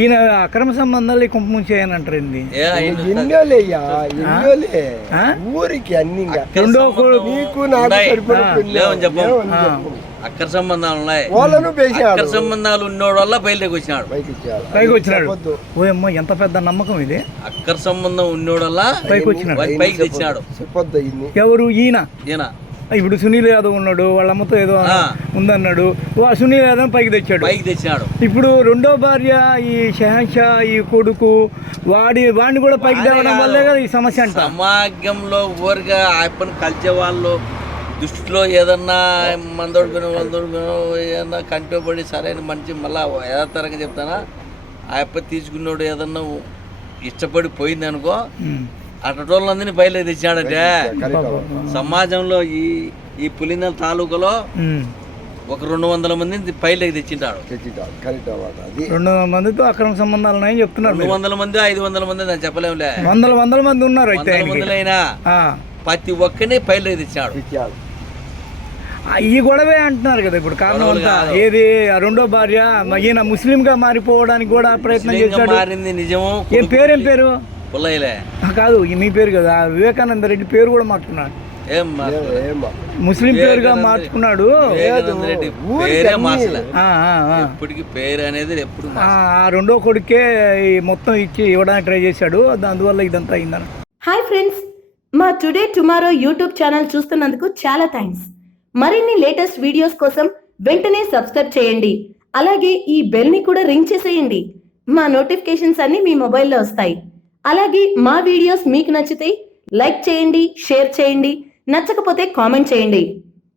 ఈయన అక్రమ సంబంధాలు కుంపముంచేయనంటారండి. ఊరికి అన్ని రెండో నీకు నాకు అక్కర సంబంధాలు ఉన్నాయి. అక్కర సంబంధాలు ఉన్నోడు వల్ల పైకి వచ్చినాడు. పైకి వచ్చినాడు. ఓ అమ్మ, ఎంత పెద్ద నమ్మకం ఇది. అక్కర సంబంధం ఉన్నోడు వల్ల పైకి వచ్చినాడు, పైకి తెచ్చినాడు. ఎవరు? ఈయన. ఈయన ఇప్పుడు సునీల్ యాదవ్ ఉన్నాడు, వాళ్ళ అమ్మతో ఏదో ఉందన్నాడు, సునీల్ యాదవ్ పైకి తెచ్చాడు. ఇప్పుడు రెండో భార్య ఈ షహన్షా, ఈ కొడుకు వాడిని కూడా పైకి తేవడం వల్లే కదా ఈ సమస్య అంట. సమాజంలో ఊరిగా ఆయప్పని కలిసే వాళ్ళు దృష్టిలో ఏదన్నా మందోడుకుని ఏదన్నా కంటోపడి సరైన మనిషి మళ్ళా యథాతరంగా చెప్తానా, ఆయప్ప తీసుకున్నాడు ఏదన్నా ఇష్టపడి పోయింది అనుకో, అటోళ్ళందరినీ బయలుదేరి తెచ్చినాడంటే. సమాజంలో ఈ పులినెల తాలూకాలో ఒక 200 మందిని పైలకి తెచ్చింటాడు. 200 మందితో అక్రమ సంబంధాలు ఉన్నాయని చెప్తున్నారు. 200 మంది 500 మంది నేను చెప్పలేములే. వందల మంది ఉన్నారు. అయితే మందిలైనా ప్రతి ఒక్కరిని పైలకి తెచ్చాడు. ఈ గొడవే అంటున్నారు కదా ఇప్పుడు కారణం అంతా. ఏది రెండో భార్య ఈయన ముస్లిం గా మారిపోవడానికి కూడా ప్రయత్నం చేశాడు. మారింది నిజము. ఏం పేరు? పుల్లయ్యలే కాదు, మీ పేరు కదా, వివేకానంద రెడ్డి పేరు కూడా మార్చుకున్నాడు. ముస్లిం పేరుగా మార్చుకున్నాడు. ఇప్పటికి పేరు అనేది ఎప్పుడు రెండో కొడుకే మొత్తం ఇచ్చి ఇవ్వడానికి ట్రై చేశాడు. అందువల్ల ఇదంతా అయిందని. హాయ్ ఫ్రెండ్స్, మా టుడే టుమారో యూట్యూబ్ ఛానల్ చూస్తున్నందుకు చాలా థ్యాంక్స్. మరిన్ని లేటెస్ట్ వీడియోస్ కోసం వెంటనే సబ్స్క్రైబ్ చేయండి. అలాగే ఈ బెల్ ని కూడా రింగ్ చేసేయండి. మా నోటిఫికేషన్స్ అన్ని మీ మొబైల్లో వస్తాయి. అలాగే మా వీడియోస్ మీకు నచ్చితే లైక్ చేయండి, షేర్ చేయండి, నచ్చకపోతే కామెంట్ చేయండి.